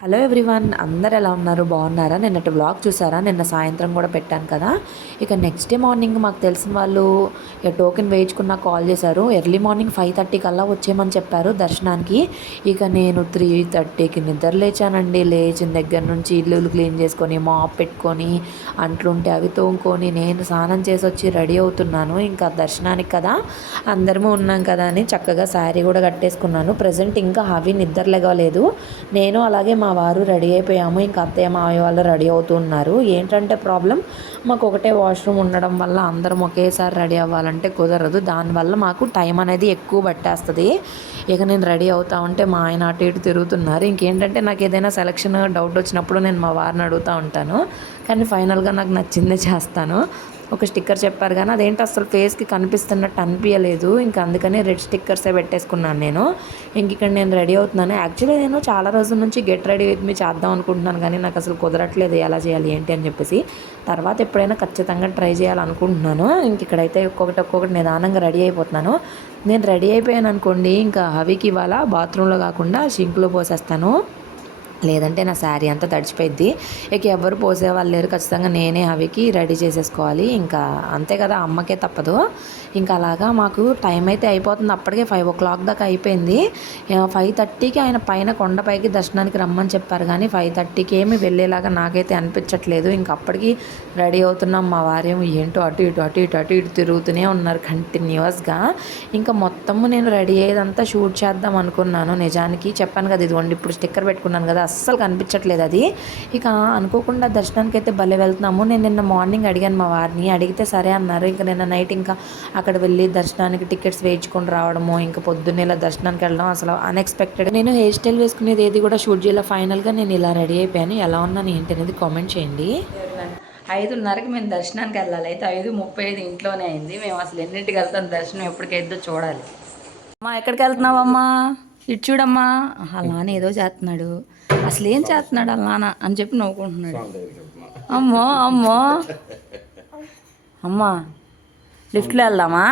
Hello everyone, అందరు ఎలా ఉన్నారు? బాగున్నారా? నిన్నటి వ్లాగ్ చూసారా? నిన్న సాయంత్రం కూడా పెట్టాను కదా. ఇక నెక్స్ట్ డే మార్నింగ్ మాకు తెలిసిన వాళ్ళు టోకెన్ వేయించుకున్న కాల్ చేశారు. ఎర్లీ మార్నింగ్ 5:30 కల్లా వచ్చేయమని చెప్పారు దర్శనానికి. ఇక నేను 3:30కి నిద్ర లేచానండి. లేచిన దగ్గర నుంచి ఇల్లు క్లీన్ చేసుకొని, మాప్ పెట్టుకొని, అంట్లుంటే అవి తోముకొని, నేను స్నానం చేసి వచ్చి రెడీ అవుతున్నాను. ఇంకా దర్శనానికి కదా, అందరము ఉన్నాం కదా అని చక్కగా శారీ కూడా కట్టేసుకున్నాను. ప్రజెంట్ ఇంకా అవి నిద్ర లేగలేదు. నేను అలాగే మా వారు రెడీ అయిపోయాము. ఇంకా అత్తయ్య మావయ్య వాళ్ళు రెడీ అవుతున్నారు. ఏంటంటే ప్రాబ్లం, మాకు ఒకటే వాష్రూమ్ ఉండడం వల్ల అందరం ఒకేసారి రెడీ అవ్వాలంటే కుదరదు. దానివల్ల మాకు టైం అనేది ఎక్కువ పట్టేస్తుంది. ఇక నేను రెడీ అవుతా ఉంటే మా ఆయన అటు ఇటు తిరుగుతున్నారు. ఇంకేంటంటే నాకు ఏదైనా సెలక్షన్ డౌట్ వచ్చినప్పుడు నేను మా వారిని అడుగుతూ ఉంటాను. కానీ ఫైనల్గా నాకు నచ్చిందే చేస్తాను. ఒక స్టిక్కర్ చెప్పారు కానీ అదేంటి అసలు ఫేస్కి కనిపిస్తున్నట్టు అనిపించలేదు. ఇంకా అందుకని రెడ్ స్టిక్కర్సే పెట్టేసుకున్నాను నేను. ఇంక ఇక్కడ నేను రెడీ అవుతున్నాను. యాక్చువల్లీ నేను చాలా రోజుల నుంచి గెట్ రెడీ విత్ మీ చేద్దాం అనుకుంటున్నాను కానీ నాకు అసలు కుదరట్లేదు ఎలా చేయాలి ఏంటి అని చెప్పేసి. తర్వాత ఎప్పుడైనా ఖచ్చితంగా ట్రై చేయాలనుకుంటున్నాను. ఇంక ఇక్కడైతే ఒక్కొక్కటి నిదానంగా రెడీ అయిపోతున్నాను. నేను రెడీ అయిపోయాను అనుకోండి, ఇంకా హవికి ఇవాళ బాత్రూంలో కాకుండా సింక్లో పోసేస్తాను. లేదంటే నా శారీ అంతా తడిచిపోయిద్ది. ఇక ఎవరు పోసేవాళ్ళు లేరు. ఖచ్చితంగా నేనే అవికి రెడీ చేసేసుకోవాలి. ఇంకా అంతే కదా, అమ్మకే తప్పదు. ఇంకా అలాగా మాకు టైం అయితే అయిపోతుంది. అప్పటికే 5 o'clock దాకా అయిపోయింది. 5:30కి ఆయన పైన కొండపైకి దర్శనానికి రమ్మని చెప్పారు కానీ 5:30కి ఏమి వెళ్ళేలాగా నాకైతే అనిపించట్లేదు. ఇంక అప్పటికి రెడీ అవుతున్నాం. మా వారేమో ఏంటో అటు ఇటు తిరుగుతూనే ఉన్నారు కంటిన్యూస్గా. ఇంకా మొత్తము నేను రెడీ అయ్యేదంతా షూట్ చేద్దాం అనుకున్నాను. నిజానికి చెప్పాను కదా, ఇదిగోండి ఇప్పుడు స్టిక్కర్ పెట్టుకున్నాను కదా, అస్సలు కనిపించట్లేదు అది. ఇక అనుకోకుండా దర్శనానికి అయితే భలే వెళ్తున్నాము. నేను నిన్న మార్నింగ్ అడిగాను మా వారిని, అడిగితే సరే అన్నారు. ఇంకా నిన్న నైట్ ఇంకా అక్కడ వెళ్ళి దర్శనానికి టికెట్స్ వేయించుకొని రావడము, ఇంకా పొద్దున్నే ఇలా దర్శనానికి వెళ్ళడం అసలు అన్ఎక్స్పెక్టెడ్. నేను హెయిర్ స్టైల్ వేసుకునేది ఏది కూడా షూట్ చేయాలి. ఫైనల్గా నేను ఇలా రెడీ అయిపోయాను. ఎలా ఉన్నాను ఏంటి అనేది కామెంట్ చేయండి. 5:30కి మేము దర్శనానికి వెళ్ళాలి. అయితే 5:35 ఇంట్లోనే అయింది. మేము అసలు ఎన్నింటికి వెళ్తాం, దర్శనం ఎప్పటికైద్దో చూడాలి. అమ్మా ఎక్కడికి వెళ్తున్నావమ్మా? ఇటు చూడమ్మా. వాళ్ళ నాన్న ఏదో చేస్తున్నాడు. అసలు ఏం చేస్తున్నాడు వాళ్ళ నాన్న అని చెప్పి నవ్వుకుంటున్నాడు. అమ్మో అమ్మో అమ్మా, లిఫ్ట్లో వెళ్దామా?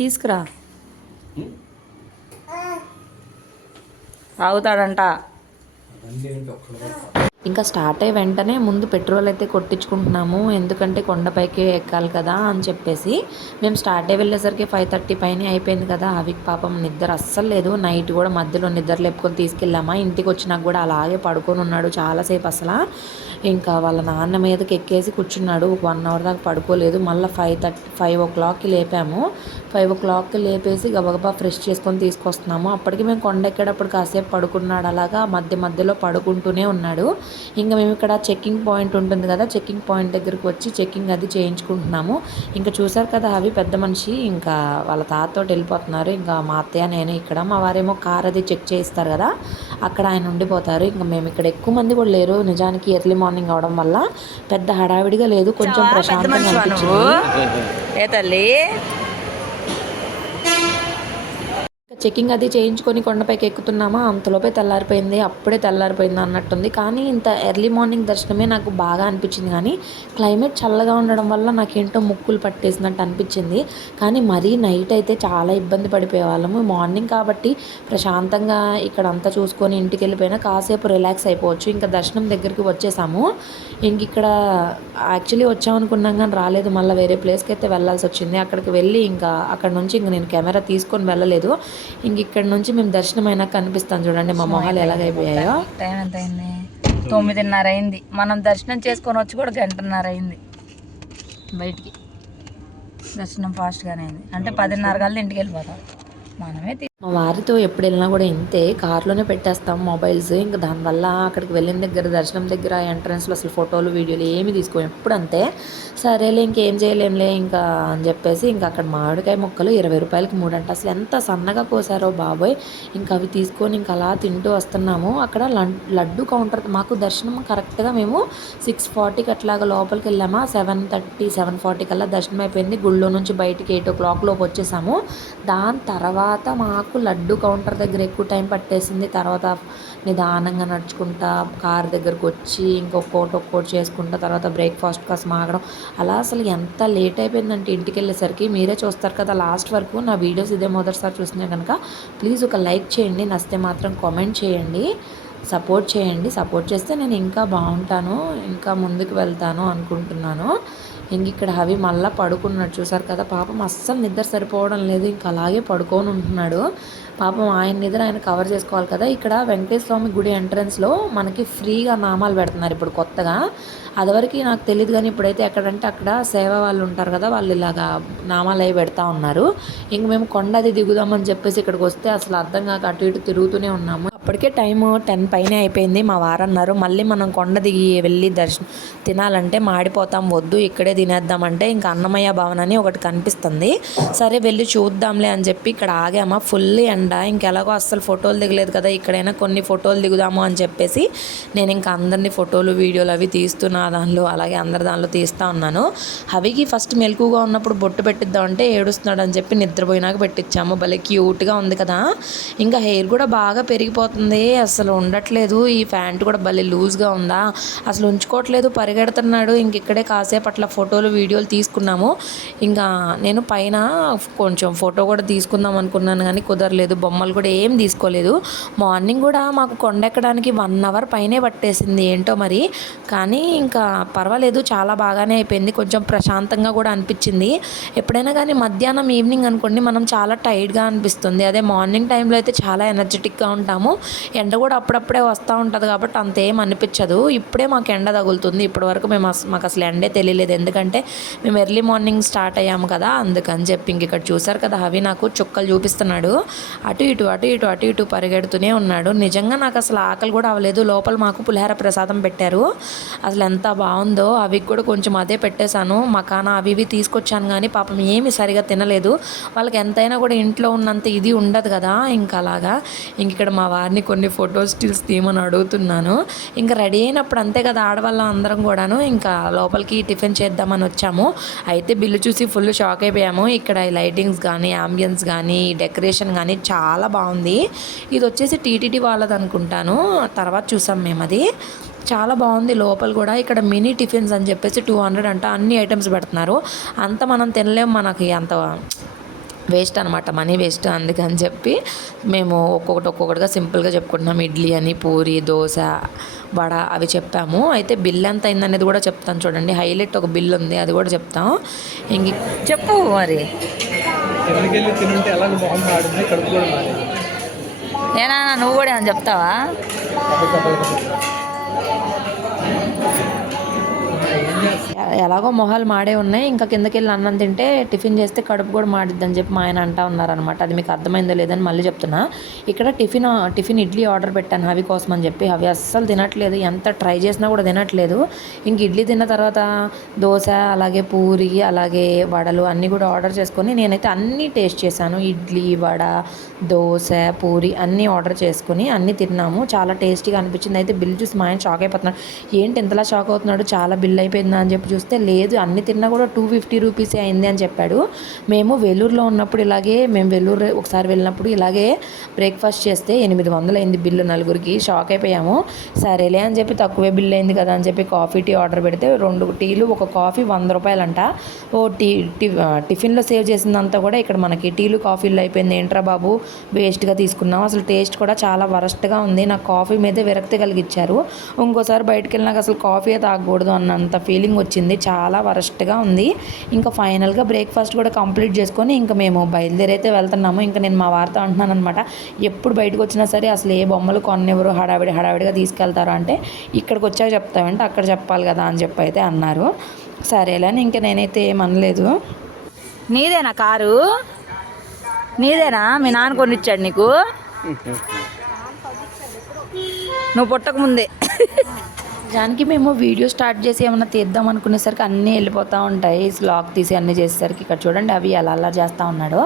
తీసుకురా. ఆగుతాడంట. ఇంకా స్టార్ట్ అయ్యి వెంటనే ముందు పెట్రోల్ అయితే కొట్టించుకుంటున్నాము. ఎందుకంటే కొండపైకి ఎక్కాలి కదా అని చెప్పేసి. మేము స్టార్ట్ అయ్యి వెళ్ళేసరికి 5:30 పైన అయిపోయింది కదా. అవికి పాపం నిద్ర అస్సలు లేదు. నైట్ కూడా మధ్యలో నిద్ర లేపుకొని తీసుకెళ్ళామా. ఇంటికి వచ్చినాక కూడా అలాగే పడుకొని ఉన్నాడు చాలాసేపు అసలు. ఇంకా వాళ్ళ నాన్న మీదకి ఎక్కేసి కూర్చున్నాడు. 1 hour దాకా పడుకోలేదు. మళ్ళీ 5 o'clockకి లేపాము. 5 o'clockకి లేపేసి గబగబా ఫ్రెష్ చేసుకొని తీసుకొస్తున్నాము. అప్పటికి మేము కొండ ఎక్కేటప్పుడు కాసేపు పడుకున్నాడు. అలాగా మధ్యలో పడుకుంటూనే ఉన్నాడు. ఇంకా మేము ఇక్కడ చెక్కింగ్ పాయింట్ ఉంటుంది కదా, చెక్కింగ్ పాయింట్ దగ్గరికి వచ్చి చెక్కింగ్ అది చేయించుకుంటున్నాము. ఇంకా చూసారు కదా, అవి పెద్ద మనిషి ఇంకా వాళ్ళ తాతతోటి వెళ్ళిపోతున్నారు. ఇంకా మా అత్తయ్య నేను ఇక్కడ, మా వారేమో కార్ అది చెక్ చేయిస్తారు కదా, అక్కడ ఆయన ఉండిపోతారు. ఇంకా మేము ఇక్కడ ఎక్కువ మంది కూడా లేరు. నిజానికి ఎర్లీ మార్నింగ్ అవడం వల్ల పెద్ద హడావిడిగా లేదు, కొంచెం ప్రశాంతంగా అనిపించింది. ఏ తల్లి, చెక్కింగ్ అది చేయించుకొని కొండపైకి ఎక్కుతున్నామా, అంతలోపే తెల్లారిపోయింది. అప్పుడే తెల్లారిపోయింది అన్నట్టుంది. కానీ ఇంత ఎర్లీ మార్నింగ్ దర్శనమే నాకు బాగా అనిపించింది. కానీ క్లైమేట్ చల్లగా ఉండడం వల్ల నాకేంటో ముక్కులు పట్టేసినట్టు అనిపించింది. కానీ మరీ నైట్ అయితే చాలా ఇబ్బంది పడిపోయేవాళ్ళము. మార్నింగ్ కాబట్టి ప్రశాంతంగా ఇక్కడ అంతా చూసుకొని ఇంటికి వెళ్ళిపోయినా కాసేపు రిలాక్స్ అయిపోవచ్చు. ఇంకా దర్శనం దగ్గరికి వచ్చేసాము. ఇంక ఇక్కడ యాక్చువల్లీ వచ్చామనుకున్నాం కానీ రాలేదు. మళ్ళీ వేరే ప్లేస్కి అయితే వెళ్ళాల్సి వచ్చింది. అక్కడికి వెళ్ళి ఇంకా అక్కడ నుంచి ఇంక నేను కెమెరా తీసుకొని వెళ్ళలేదు. ఇంక ఇక్కడ నుంచి మేము దర్శనం అయినా కనిపిస్తాను చూడండి మా మొహాలు ఎలాగైపోయాయో. టైం ఎంత అయింది? 9:30 అయింది. మనం దర్శనం చేసుకొని వచ్చి కూడా 1:30 అయింది. బయటికి దర్శనం ఫాస్ట్గానే అయింది. అంటే 10:30 కల్లా ఇంటికి వెళ్ళిపోతాం. మనమే మా వారితో ఎప్పుడు వెళ్ళినా కూడా ఇంతే, కార్లోనే పెట్టేస్తాం మొబైల్స్. ఇంకా దానివల్ల అక్కడికి వెళ్ళిన దగ్గర దర్శనం దగ్గర ఎంట్రన్స్లో అసలు ఫోటోలు వీడియోలు ఏమి తీసుకోం ఎప్పుడు అంతే. సరేలే ఇంకేం చేయలేంలే ఇంకా అని చెప్పేసి ఇంకా అక్కడ మామిడికాయ ముక్కలు 20 రూపాయలకి 3 అంట. అసలు ఎంత సన్నగా కోసారో బాబోయ్. ఇంకా అవి తీసుకొని ఇంకా అలా తింటూ వస్తున్నాము. అక్కడ లడ్డు కౌంటర్, మాకు దర్శనం కరెక్ట్గా మేము 6:40కి అట్లాగా లోపలికి వెళ్ళామా. 7:30 7:40 కల్లా దర్శనం అయిపోయింది. గుళ్ళో నుంచి బయటికి 8 o'clock లోపు వచ్చేసాము. దాని తర్వాత మాకు మాకు లడ్డు కౌంటర్ దగ్గర ఎక్కువ టైం పట్టేసింది. తర్వాత నిదానంగా నడుచుకుంటా కార్ దగ్గరకు వచ్చి ఒక్కోటి చేసుకుంటా తర్వాత బ్రేక్ఫాస్ట్ కోసం ఆగడం అలా అసలు ఎంత లేట్ అయిపోయిందంటే ఇంటికి వెళ్ళేసరికి. మీరే చూస్తారు కదా లాస్ట్ వరకు. నా వీడియోస్ ఇదే మొదటిసారి చూసినా కనుక ప్లీజ్ ఒక లైక్ చేయండి, నచ్చితే మాత్రం కామెంట్ చేయండి, సపోర్ట్ చేయండి. సపోర్ట్ చేస్తే నేను ఇంకా బాగుంటాను, ఇంకా ముందుకు వెళ్తాను అనుకుంటున్నాను. ఇక్కడ హవి మళ్ళీ పడుకున్నాడు చూసారు కదా. పాపం అస్సలు నిద్ర సరిపోవడం లేదు, ఇంకా అలాగే పడుకొని ఉంటున్నాడు. పాపం ఆయన నిద్ర ఆయన కవర్ చేసుకోవాలి కదా. ఇక్కడ వెంకటేశ్వర స్వామి గుడి ఎంట్రన్స్లో మనకి ఫ్రీగా నామాలు పెడుతున్నారు ఇప్పుడు కొత్తగా. అదివరకు నాకు తెలియదు కానీ ఇప్పుడైతే ఎక్కడంటే అక్కడ సేవ వాళ్ళు ఉంటారు కదా, వాళ్ళు ఇలాగా నామాలు అవి పెడతా ఉన్నారు. ఇంక మేము కొండది దిగుదామని చెప్పేసి ఇక్కడికి వస్తే అసలు అర్థం కాక అటు ఇటు తిరుగుతూనే ఉన్నాము. అప్పటికే టైము 10 పైనే అయిపోయింది. మా వారు అన్నారు మళ్ళీ మనం కొండ దిగి వెళ్ళి తినాలంటే మాడిపోతాం, వద్దు ఇక్కడే తినేద్దామంటే ఇంకా అన్నమయ్య భవన్ అని ఒకటి కనిపిస్తుంది, సరే వెళ్ళి చూద్దాంలే అని చెప్పి ఇక్కడ ఆగామా. ఫుల్ ఎండ, ఇంకెలాగో అస్సలు ఫోటోలు దిగలేదు కదా, ఇక్కడైనా కొన్ని ఫోటోలు దిగుదాము అని చెప్పేసి నేను ఇంకా అందరినీ ఫోటోలు వీడియోలు అవి తీస్తున్నా దానిలో, అలాగే అందరి దానిలో తీస్తూ ఉన్నాను. హవికి ఫస్ట్ మెలకుగా ఉన్నప్పుడు బొట్టు పెట్టిద్దామంటే ఏడుస్తున్నాడు అని చెప్పి నిద్రపోయినాక పెట్టించాము. భలే క్యూట్గా ఉంది కదా. ఇంకా హెయిర్ కూడా బాగా పెరిగిపోతుంది, అసలు ఉండట్లేదు. ఈ ప్యాంట్ కూడా భలే లూజ్గా ఉందా, అసలు ఉంచుకోవట్లేదు, పరిగెడుతున్నాడు. ఇంక ఇక్కడే కాసేపు అట్లా ఫోటోలు వీడియోలు తీసుకున్నాము. ఇంకా నేను పైన కొంచెం ఫోటో కూడా తీసుకుందాం అనుకున్నాను కానీ కుదరలేదు, బొమ్మలు కూడా ఏం తీసుకోలేదు. మార్నింగ్ కూడా మాకు కొండ ఎక్కడానికి 1 అవర్ పైనే పట్టేసింది ఏంటో మరి, కానీ ఇంకా పర్వాలేదు, చాలా బాగానే అయిపోయింది. కొంచెం ప్రశాంతంగా కూడా అనిపించింది. ఎప్పుడైనా కానీ మధ్యాహ్నం ఈవినింగ్ అనుకోండి మనం చాలా టైర్డ్గా అనిపిస్తుంది, అదే మార్నింగ్ టైంలో అయితే చాలా ఎనర్జెటిక్గా ఉంటాము. ఎండ కూడా అప్పుడప్పుడే వస్తూ ఉంటుంది కాబట్టి అంతేం అనిపించదు. ఇప్పుడే మాకు ఎండ తగులుతుంది, ఇప్పటి వరకు మాకు అసలు ఎండే తెలియలేదు, ఎందుకంటే మేము ఎర్లీ మార్నింగ్ స్టార్ట్ అయ్యాము కదా, అందుకని చెప్పి. ఇంక ఇక్కడ చూసారు కదా హవి నాకు చుక్కలు చూపిస్తున్నాడు, అటు ఇటు పరిగెడుతూనే ఉన్నాడు. నిజంగా నాకు అసలు ఆకలి కూడా అవ్వలేదు. లోపల మాకు పులిహోర ప్రసాదం పెట్టారు, అసలు ఎంత బాగుందో. అవి కూడా కొంచెం అదే పెట్టేశాను, మకానా అవి ఇవి తీసుకొచ్చాను కానీ పాపం ఏమి సరిగా తినలేదు. వాళ్ళకి ఎంతైనా కూడా ఇంట్లో ఉన్నంత ఇది ఉండదు కదా, ఇంకా అలాగా. ఇంక ఇక్కడ మా వారిని కొన్ని ఫొటోస్ స్టిల్స్ తీయమని అడుగుతున్నాను. ఇంకా రెడీ అయినప్పుడు అంతే కదా ఆడవాళ్ళ అందరం కూడాను. ఇంకా లోపలికి టిఫిన్ చేద్దామని వచ్చాము. అయితే బిల్లు చూసి ఫుల్ షాక్ అయిపోయాము. ఇక్కడ లైటింగ్స్ కానీ అంబియన్స్ కానీ డెకరేషన్ కానీ చాలా బాగుంది. ఇది వచ్చేసి టీటీడీ వాళ్ళది అనుకుంటాను, తర్వాత చూసాం మేము అది. చాలా బాగుంది లోపల కూడా. ఇక్కడ మినీ టిఫిన్స్ అని చెప్పేసి 200 అంట, అన్ని ఐటమ్స్ పెడుతున్నారు. అంత మనం తినలేము, మనకి అంత వేస్ట్ అనమాట, మనీ వేస్ట్. అందుకని చెప్పి మేము ఒక్కొక్కటిగా సింపుల్గా చెప్పుకుంటున్నాం. ఇడ్లీ అని, పూరి, దోశ, వడ అవి చెప్పాము. అయితే బిల్ ఎంత అయిందనేది కూడా చెప్తాను చూడండి, హైలైట్ ఒక బిల్ ఉంది, అది కూడా చెప్తాం. ఇంక చెప్పు మరి ఏనా, నువ్వు కూడా అని చెప్తావా? ఎలాగో మొహాలు మాడే ఉన్నాయి, ఇంకా కిందకి వెళ్ళి అన్నం తింటే టిఫిన్ చేస్తే కడుపు కూడా మాడిద్దని చెప్పి మా ఆయన అంటా ఉన్నారనమాట. అది మీకు అర్థమైందో లేదని మళ్ళీ చెప్తున్నా. ఇక్కడ టిఫిన్ ఇడ్లీ ఆర్డర్ పెట్టాను హవి కోసం అని చెప్పి. అవి అస్సలు తినట్లేదు, ఎంత ట్రై చేసినా కూడా తినట్లేదు. ఇంక ఇడ్లీ తిన్న తర్వాత దోశ, అలాగే పూరి, అలాగే వడలు అన్నీ కూడా ఆర్డర్ చేసుకొని నేనైతే అన్నీ టేస్ట్ చేశాను. ఇడ్లీ, వడ, దోశ, పూరి అన్నీ ఆర్డర్ చేసుకొని అన్నీ తిన్నాము. చాలా టేస్టీగా అనిపించింది. అయితే బిల్ చూసి మా ఆయన షాక్ అయిపోతున్నాడు, ఏంటి ఇంతలా షాక్ అవుతున్నాడు, చాలా బిల్ అయిపోయిందా అని చెప్పి చూస్తే లేదు, అన్ని తిన్నా కూడా 250 రూపీసే అయింది అని చెప్పాడు. మేము వెల్లూరులో ఉన్నప్పుడు ఇలాగే, మేము వెల్లూరు ఒకసారి వెళ్ళినప్పుడు ఇలాగే బ్రేక్ఫాస్ట్ చేస్తే 800 అయింది బిల్లు నలుగురికి. షాక్ అయిపోయాము. సరేలే అని చెప్పి తక్కువే బిల్ అయింది కదా అని చెప్పి కాఫీ టీ ఆర్డర్ పెడితే 2 టీలు ఒక కాఫీ 100 రూపాయలంట. ఓ టిఫిన్లో సేవ్ చేసిందంతా కూడా ఇక్కడ మనకి టీలు కాఫీలు అయిపోయింది. ఏంట్రా బాబు వేస్ట్గా తీసుకున్నాం, అసలు టేస్ట్ కూడా చాలా వరస్ట్గా ఉంది. నాకు కాఫీ మీదే విరక్తి కలిగించారు. ఇంకోసారి బయటకు వెళ్ళినాక అసలు కాఫీ తాగకూడదు అన్నంత ఫీలింగ్ వచ్చింది, చాలా వరస్ట్గా ఉంది. ఇంకా ఫైనల్గా బ్రేక్ఫాస్ట్ కూడా కంప్లీట్ చేసుకొని ఇంకా మేము బయలుదేరైతే వెళ్తున్నాము. ఇంకా నేను మా వారితో అంటున్నాను అనమాట, ఎప్పుడు బయటకు వచ్చినా సరే అసలు ఏ బొమ్మలు కొన్నెవరు హడావిడిగా తీసుకెళ్తారు అంటే, ఇక్కడికి వచ్చాక చెప్తామంటే అక్కడ చెప్పాలి కదా అని చెప్పి అయితే అన్నారు. సరేలే అని ఇంకా నేనైతే ఏమనలేదు. నీదేనా కారు? నీదేనా? మీ నాన్న కొనిచ్చాడు నీకు? నువ్వు పుట్టక ముందే దానికి మేము వీడియో స్టార్ట్ చేసి ఏమన్నా తీద్దాం అనుకునేసరికి అన్నీ వెళ్ళిపోతూ ఉంటాయి. లాక్ తీసి అన్నీ చేసేసరికి ఇక్కడ చూడండి అవి ఎలా అలా చేస్తూ ఉన్నాడో.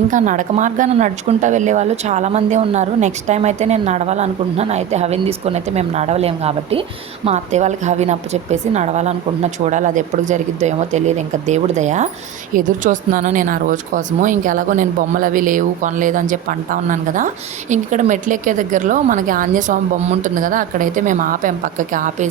ఇంకా నడక మార్గాన నడుచుకుంటూ వెళ్ళే వాళ్ళు చాలామందే ఉన్నారు. నెక్స్ట్ టైం అయితే నేను నడవాలనుకుంటున్నాను. అయితే హవిని తీసుకొని అయితే మేము నడవలేము కాబట్టి మా అత్తయ్య వాళ్ళకి హవిని అప్పు చెప్పేసి నడవాలనుకుంటున్నా. చూడాలి అది ఎప్పుడు జరిగిద్దో ఏమో తెలియదు. ఇంకా దేవుడి దయ ఎదురు చూస్తున్నాను నేను ఆ రోజు కోసము. ఇంకెలాగో నేను బొమ్మలు అవి లేవు కొనలేదు అని చెప్పి అంటా ఉన్నాను కదా. ఇంక ఇక్కడ మెట్లు ఎక్కే దగ్గరలో మనకి ఆంజనేయ స్వామి బొమ్మ ఉంటుంది కదా, అక్కడైతే మేము ఆపాము. పక్కకి ఆపేసి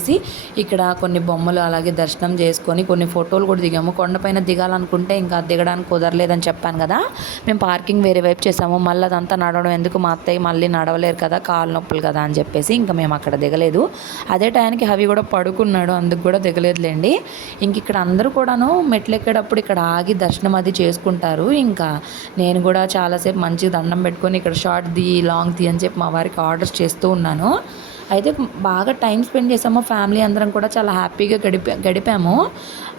ఇక్కడ కొన్ని బొమ్మలు అలాగే దర్శనం చేసుకొని కొన్ని ఫోటోలు కూడా దిగాము. కొండపైన దిగాలనుకుంటే ఇంకా దిగడానికి కుదరలేదని చెప్పాను కదా. మేము పార్కింగ్ వేరే వైపు చేసాము. మళ్ళీ అదంతా నడవడం ఎందుకు, మా అత్తయ్య మళ్ళీ నడవలేరు కదా, కాలు నొప్పులు కదా అని చెప్పేసి ఇంకా మేము అక్కడ దిగలేదు. అదే టైంకి హవి కూడా పడుకున్నాడు, అందుకు కూడా దిగలేదులేండి. ఇంక ఇక్కడ అందరూ కూడాను మెట్లు ఎక్కేటప్పుడు ఇక్కడ ఆగి దర్శనం అది చేసుకుంటారు. ఇంకా నేను కూడా చాలాసేపు మంచిగా దండం పెట్టుకొని ఇక్కడ షార్ట్ ది లాంగ్ ది అని చెప్పి మా వారికి ఆర్డర్స్ చేస్తూ ఉన్నాను. అయితే బాగా టైం స్పెండ్ చేసాము. ఫ్యామిలీ అందరం కూడా చాలా హ్యాపీగా గడిపాము.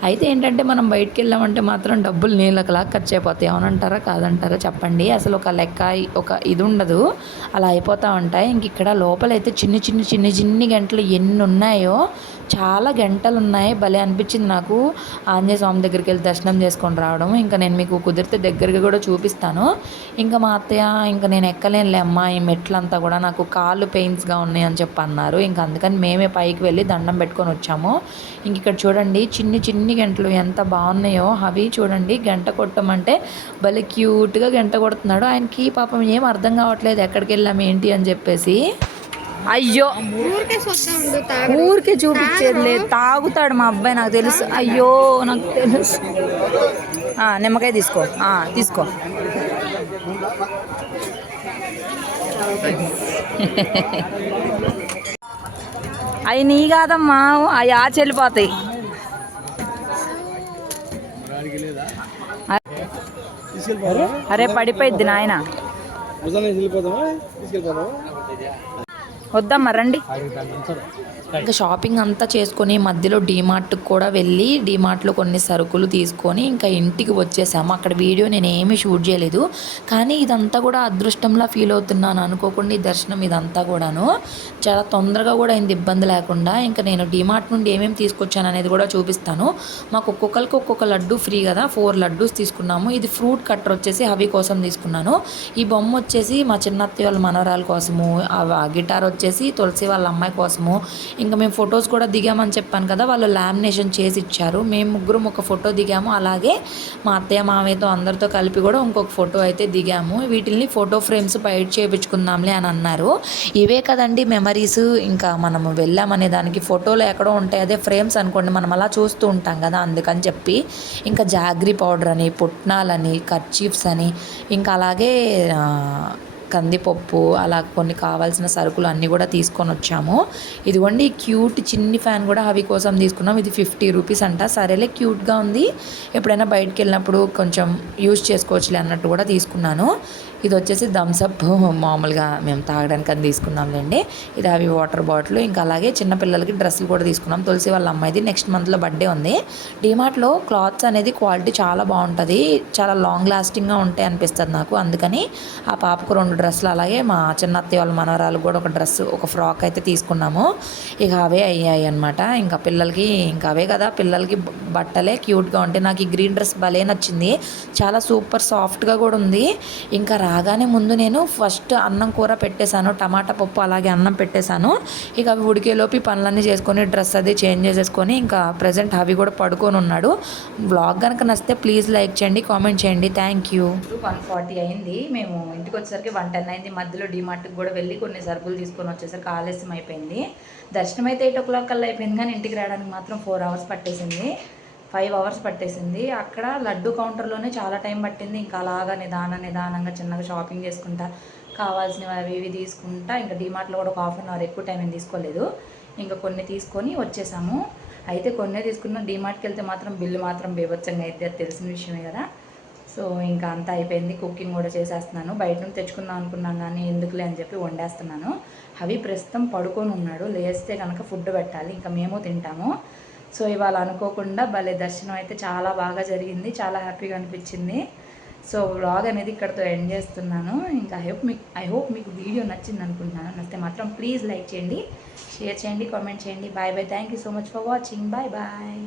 అయితే ఏంటంటే మనం బయటికి వెళ్ళామంటే మాత్రం డబ్బులు నీళ్ళకలా ఖర్చు అయిపోతాయి. అవునంటారా కాదంటారా చెప్పండి. అసలు ఒక లెక్క ఒక ఇది ఉండదు, అలా అయిపోతూ ఉంటాయి. ఇంక ఇక్కడ లోపలైతే చిన్ని గంటలు ఎన్ని ఉన్నాయో, చాలా గంటలు ఉన్నాయి. భలే అనిపించింది నాకు ఆంజనేయ స్వామి దగ్గరికి వెళ్ళి దర్శనం చేసుకొని రావడం. ఇంకా నేను మీకు కుదిరితే దగ్గరగా కూడా చూపిస్తాను. ఇంకా మా అత్తయ్య ఇంకా నేను ఎక్కలేనులే అమ్మ ఈ మెట్లంతా కూడా నాకు కాళ్ళు పెయిన్స్గా ఉన్నాయి అని చెప్పి అన్నారు. ఇంకా అందుకని మేమే పైకి వెళ్ళి దండం పెట్టుకొని వచ్చాము. ఇంక ఇక్కడ చూడండి చిన్ని గంటలు ఎంత బాగున్నాయో. అవి చూడండి గంట కొట్టమంటే భలే క్యూట్గా గంట కొడుతున్నాడు. ఆయనకి పాపం ఏం అర్థం కావట్లేదు ఎక్కడికి వెళ్ళాము ఏంటి అని చెప్పేసి. అయ్యో ఊరికే చూపించేది లేదు, తాగుతాడు మా అబ్బాయి నాకు తెలుసు. అయ్యో నాకు తెలుసు. నిమ్మకాయ తీసుకో తీసుకో. అవి నీ కాదమ్మా, అవి ఆచి వెళ్ళిపోతాయి. అరే పడిపోయిద్ది నాయన. వద్దమ్మా రండి. ఇంకా షాపింగ్ అంతా చేసుకొని మధ్యలో డీమార్ట్కి కూడా వెళ్ళి డీమార్ట్లో కొన్ని సరుకులు తీసుకొని ఇంకా ఇంటికి వచ్చేసాము. అక్కడ వీడియో నేను ఏమీ షూట్ చేయలేదు, కానీ ఇదంతా కూడా అదృష్టంలా ఫీల్ అవుతున్నాను. అనుకోకుండా ఈ దర్శనం ఇదంతా కూడాను చాలా తొందరగా కూడా అయింది, ఇబ్బంది లేకుండా. ఇంకా నేను డీమార్ట్ నుండి ఏమేమి తీసుకొచ్చాను అనేది కూడా చూపిస్తాను. మాకు ఒక్కొక్కరికి ఒక్కొక్క లడ్డు ఫ్రీ కదా, 4 లడ్డూస్ తీసుకున్నాము. ఇది ఫ్రూట్ కట్టర్ వచ్చేసి హవి కోసం తీసుకున్నాను. ఈ బొమ్మ వచ్చేసి మా చిన్నత్తయ్య వాళ్ళ మనవరాల కోసము, ఆ గిటార్ వచ్చేసి తులసి వాళ్ళ అమ్మాయి కోసము. ఇంకా మేము ఫొటోస్ కూడా దిగామని చెప్పాను కదా, వాళ్ళు లామినేషన్ చేసి ఇచ్చారు. మేము ముగ్గురం ఒక ఫోటో దిగాము, అలాగే మా అత్తయ్య మామయ్యతో అందరితో కలిపి కూడా ఇంకొక ఫోటో అయితే దిగాము. వీటిని ఫోటో ఫ్రేమ్స్ బయట చేయించుకుందాంలే అని అన్నారు. ఇవే కదండి మెమరీస్. ఇంకా మనము వెళ్ళామనే దానికి ఫోటోలు ఎక్కడో ఉంటాయి, అదే ఫ్రేమ్స్ అనుకోండి మనం అలా చూస్తూ ఉంటాం కదా, అందుకని చెప్పి ఇంకా జాగ్రీ పౌడర్ అని, పుట్నాలని, కర్చీఫ్స్ అని, ఇంకా అలాగే కందిపప్పు, అలా కొన్ని కావాల్సిన సరుకులు అన్నీ కూడా తీసుకొని వచ్చాము. ఇదిగోండి ఈ క్యూట్ చిన్ని ఫ్యాన్ కూడా అవి కోసం తీసుకున్నాం. ఇది 50 రూపీస్ అంట. సరేలే క్యూట్గా ఉంది, ఎప్పుడైనా బయటకు వెళ్ళినప్పుడు కొంచెం యూజ్ చేసుకోవచ్చులే అన్నట్టు కూడా తీసుకున్నాను. ఇది వచ్చేసి థమ్స్అప్ మామూలుగా మేము తాగడానికి అని తీసుకున్నాంలేండి. ఇది అవి వాటర్ బాటిల్. ఇంకా అలాగే చిన్నపిల్లలకి డ్రెస్సులు కూడా తీసుకున్నాం. తులసి వాళ్ళ అమ్మాయిది నెక్స్ట్ మంత్లో బర్త్డే ఉంది. డీమార్ట్లో క్లాత్స్ అనేది క్వాలిటీ చాలా బాగుంటుంది, చాలా లాంగ్ లాస్టింగ్గా ఉంటాయి అనిపిస్తుంది నాకు. అందుకని ఆ పాపకు 2 డ్రెస్సులు, అలాగే మా చిన్నత్తయ్య వాళ్ళ మనవరాలు కూడా ఒక డ్రెస్, ఒక ఫ్రాక్ అయితే తీసుకున్నాము. ఇక అవే అయ్యాయి అనమాట. ఇంకా పిల్లలకి ఇంకా అవే కదా, పిల్లలకి బట్టలే క్యూట్గా ఉంటాయి. నాకు ఈ గ్రీన్ డ్రెస్ భలే నచ్చింది, చాలా సూపర్ సాఫ్ట్గా కూడా ఉంది. ఇంకా రాగానే ముందు నేను ఫస్ట్ అన్నం కూర పెట్టేశాను, టమాటా పప్పు అలాగే అన్నం పెట్టేశాను. ఇక అవి ఉడికేలోపు పనులన్నీ చేసుకొని డ్రెస్ అది చేంజ్ చేసేసుకొని ఇంకా ప్రజెంట్ అవి కూడా పడుకొని ఉన్నాడు. వ్లాగ్ కనుక నచ్చితే ప్లీజ్ లైక్ చేయండి, కామెంట్ చేయండి. Thank you. 1:40 అయింది, మేము ఇంటికి వచ్చేసరికి 1:10 అయింది. మధ్యలో డీమార్ట్కి కూడా వెళ్ళి కొన్ని సరుకులు తీసుకొని వచ్చేసరికి ఆలస్యం అయిపోయింది. దర్శనం అయితే 8 o'clock కల్లా అయిపోయింది, కానీ ఇంటికి రావడానికి మాత్రం 4 hours పట్టేసింది, 5 hours పట్టేసింది. అక్కడ లడ్డు కౌంటర్లోనే చాలా టైం పట్టింది. ఇంకా అలాగా నిదానంగా చిన్నగా షాపింగ్ చేసుకుంటా, కావాల్సినవి అవి ఇవి తీసుకుంటా. ఇంకా డీమార్ట్లో కూడా ఒక 1/2 hour, ఎక్కువ టైం ఏం తీసుకోలేదు. ఇంకా కొన్ని తీసుకొని వచ్చేసాము. అయితే కొన్ని తీసుకున్న, డీమార్ట్కి వెళ్తే మాత్రం బిల్లు మాత్రం బీభత్సంగా అయితే, అది తెలిసిన విషయమే కదా. సో ఇంకా అంతా అయిపోయింది, కుకింగ్ కూడా చేసేస్తున్నాను. బయట నుంచి తెచ్చుకుందాం అనుకున్నాను కానీ ఎందుకులే అని చెప్పి వండేస్తున్నాను. అవి ప్రస్తుతం పడుకొని ఉన్నాడు, లేస్తే కనుక ఫుడ్ పెట్టాలి, ఇంకా మేము తింటాము. సో ఇవాళ అనుకోకుండా భలే దర్శనం అయితే చాలా బాగా జరిగింది, చాలా హ్యాపీగా అనిపించింది. సో వ్లాగ్ అనేది ఇక్కడతో ఎండ్ చేస్తున్నాను. ఇంకా ఐ హోప్ మీకు వీడియో నచ్చింది అనుకుంటున్నాను. నచ్చితే మాత్రం ప్లీజ్ లైక్ చేయండి, షేర్ చేయండి, కామెంట్ చేయండి. Bye bye. Thank you so much for watching. Bye bye.